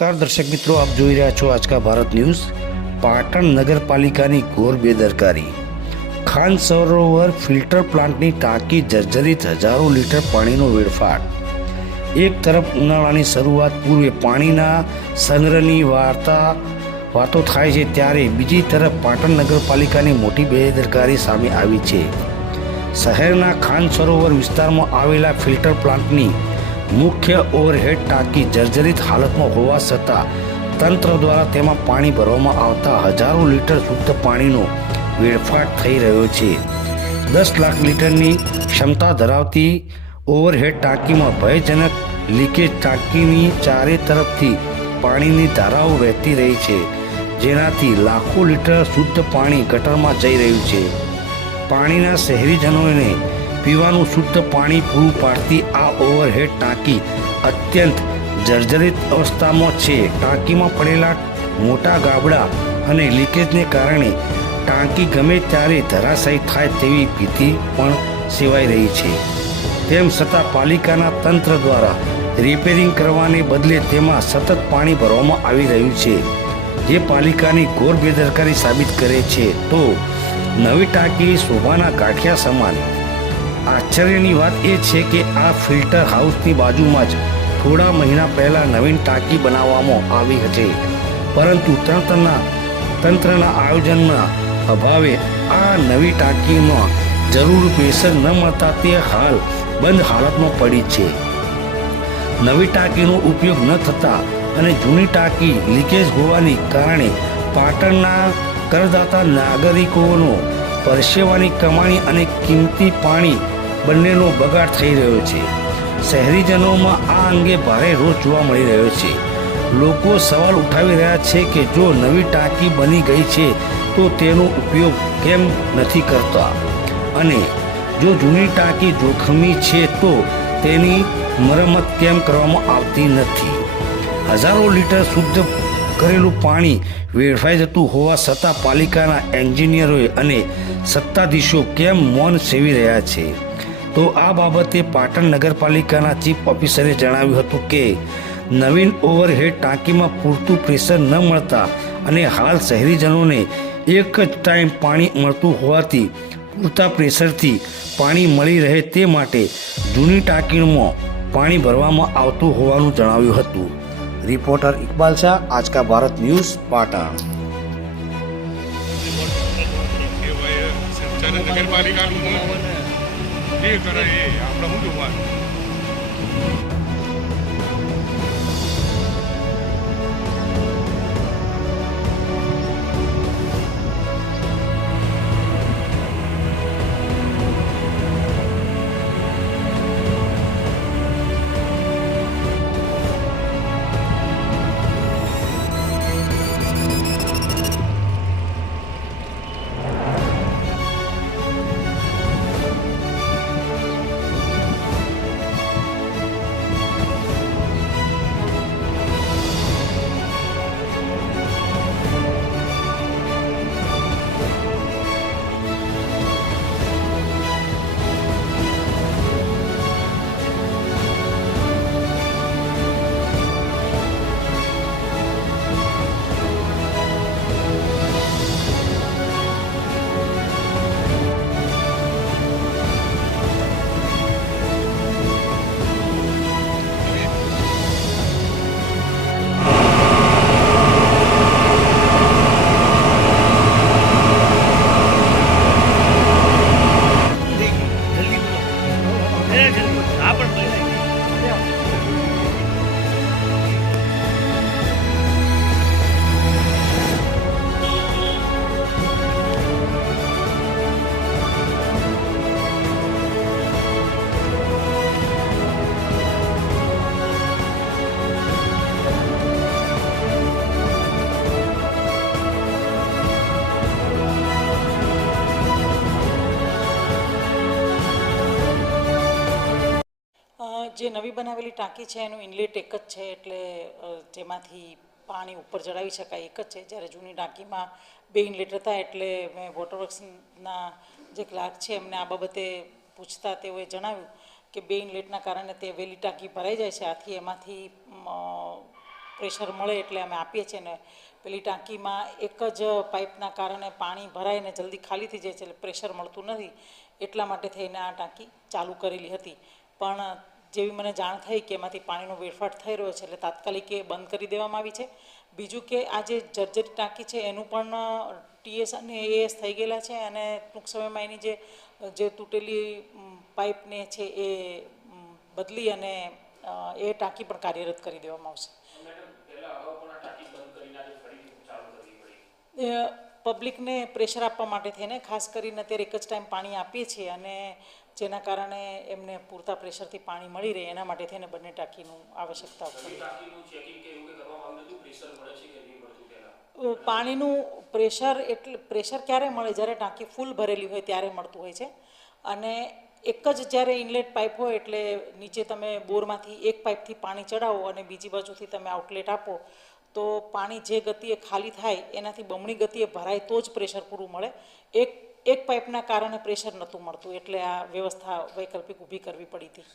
नमस्कार दर्शक मित्रों, आप જોઈ રહ્યા છો આજકા ભારત ન્યૂઝ। પાટણ નગરપાલિકાની ઘોર બેદરકારી। ખાન સરોવર ફિલ્ટર પ્લાન્ટની ટાંકી જર્જરિત, હજારો લીટર પાણીનો વેડફાટ। એક તરફ ઉનાળાની શરૂઆત પૂર્વે પાણીના સંગ્રહની વાતો થાય છે, ત્યારે બીજી તરફ પાટણ નગરપાલિકાની મોટી બેદરકારી સામે આવી છે। શહેરના ખાન સરોવર વિસ્તારમાં આવેલા ફિલ્ટર પ્લાન્ટની મુખ્ય ઓવરહેડ ટાંકી જર્જરિત હાલતમાં હોવા છતાં તંત્ર દ્વારા તેમાં પાણી ભરવામાં આવતા હજારો લીટર શુદ્ધ પાણીનો વેડફાટ થઈ રહ્યો છે। 10 લાખ લીટરની ક્ષમતા ધરાવતી ઓવરહેડ ટાંકીમાં ભયજનક લીકેજ, ટાંકીની ચારે તરફથી પાણીની ધારાઓ વહેતી રહી છે, જેનાથી લાખો લીટર શુદ્ધ પાણી ગટરમાં જઈ રહ્યું છે। પાણીના શહેરીજનોને પીવાનું શુદ્ધ પાણી પૂરું પાડતી આ ઓવરહેડ ટાંકી અત્યંત જર્જરિત અવસ્થામાં છે। ટાંકીમાં પડેલા મોટા ગાબડા અને લીકેજને કારણે ટાંકી ગમે ત્યારે ધરાશાયી થાય તેવી ભીતિ પણ સેવાઈ રહી છે। તેમ છતાં પાલિકાના તંત્ર દ્વારા રિપેરિંગ કરવાને બદલે તેમાં સતત પાણી ભરવામાં આવી રહ્યું છે, જે પાલિકાની ઘોર બેદરકારી સાબિત કરે છે। તો નવી ટાંકી શોભાના ગાંઠિયા સમાન। આશ્ચર્યની વાત એ છે કે આ ફિલ્ટર હાઉસની બાજુમાં જ થોડા મહિના પહેલા નવીન ટાંકી બનાવવામાં આવી હતી, પરંતુ તંત્રના આયોજનના અભાવે આ નવી ટાંકીમાં જરૂર પ્રેશર ન મળતા તે હાલ બંધ હાલતમાં પડી છે। નવી ટાંકીનો ઉપયોગ ન થતા અને જૂની ટાંકી લીકેજ હોવાને કારણે પાટણના કરદાતા નાગરિકોનો પરસેવાની કમાણી અને કિંમતી પાણી બંનેનો બગાડ થઈ રહ્યો છે। શહેરીજનોમાં આ અંગે ભારે રોષ જોવા મળી રહ્યો છે। લોકો સવાલ ઉઠાવી રહ્યા છે કે જો નવી ટાંકી બની ગઈ છે તો તેનો ઉપયોગ કેમ નથી કરતા, અને જો જૂની ટાંકી જોખમી છે તો તેની મરમ્મત કેમ કરવામાં આવતી નથી। હજારો લીટર શુદ્ધ કરેલું પાણી વેડફાઈ જતું હોવા છતાં પાલિકાના એન્જિનિયરોએ અને સત્તાધીશો કેમ મૌન સેવી રહ્યા છે? તો આ બાબતે પાટણ નગરપાલિકાના ચીફ ઓફિસરે જણાવ્યું હતું કે નવીન ઓવરહેડ ટાંકીમાં પૂરતું પ્રેશર ન મળતા અને હાલ શહેરીજનોને એક જ ટાઈમ પાણી મળતું હોવાથી પૂરતા પ્રેશરથી પાણી મળી રહે તે માટે જૂની ટાંકીમાં પાણી ભરવામાં આવતું હોવાનું જણાવ્યું હતું। Reporter Iqbal Shah, Aajka Bharat news, Patan. જે નવી બનાવેલી ટાંકી છે એનું ઇનલેટ એક જ છે, એટલે જેમાંથી પાણી ઉપર ચડાવી શકાય એક જ છે। જ્યારે જૂની ટાંકીમાં 2 ઇનલેટ હતા, એટલે મેં વોટરવર્ક્સના જે ક્લાર્ક છે એમને આ બાબતે પૂછતા તેઓએ જણાવ્યું કે 2 ઇનલેટના કારણે તે વહેલી ટાંકી ભરાઈ જાય છે, આથી એમાંથી પ્રેશર મળે એટલે અમે આપીએ છીએ ને પેલી ટાંકીમાં એક જ પાઇપના કારણે પાણી ભરાઈને જલ્દી ખાલી થઈ જાય છે એટલે પ્રેશર મળતું નથી એટલા માટે થઈને આ ટાંકી ચાલુ કરેલી હતી પણ જેવી મને જાણ થઈ કે એમાંથી પાણીનો વેડફાટ થઈ રહ્યો છે એટલે તાત્કાલિક એ બંધ કરી દેવામાં આવી છે બીજું કે આ જે જર્જરિત ટાંકી છે એનું પણ ટીએસ અને એએસ થઈ ગયેલા છે અને ટૂંક સમયમાં એની જે તૂટેલી પાઇપને છે એ બદલી અને એ ટાંકી પણ કાર્યરત કરી દેવામાં આવશે પબ્લિકને પ્રેશર આપવા માટે થઈને ખાસ કરીને અત્યારે એક જ ટાઈમ પાણી આપીએ છીએ અને જેના કારણે એમને પૂરતા પ્રેશરથી પાણી મળી રહે એના માટે થઈને બંને ટાંકીનું આવશ્યકતા પાણીનું પ્રેશર ક્યારે મળે જ્યારે ટાંકી ફૂલ ભરેલી હોય ત્યારે મળતું હોય છે અને એક જ જ્યારે ઇનલેટ પાઇપ હોય એટલે નીચે તમે બોરમાંથી એક પાઇપથી પાણી ચડાવો અને બીજી બાજુથી તમે આઉટલેટ આપો તો પાણી જે ગતિએ ખાલી થાય એનાથી બમણી ગતિએ ભરાય તો જ પ્રેશર પૂરું મળે એક પાઇપના કારણે પ્રેશર નહોતું મળતું એટલે આ વ્યવસ્થા વૈકલ્પિક ઊભી કરવી પડી હતી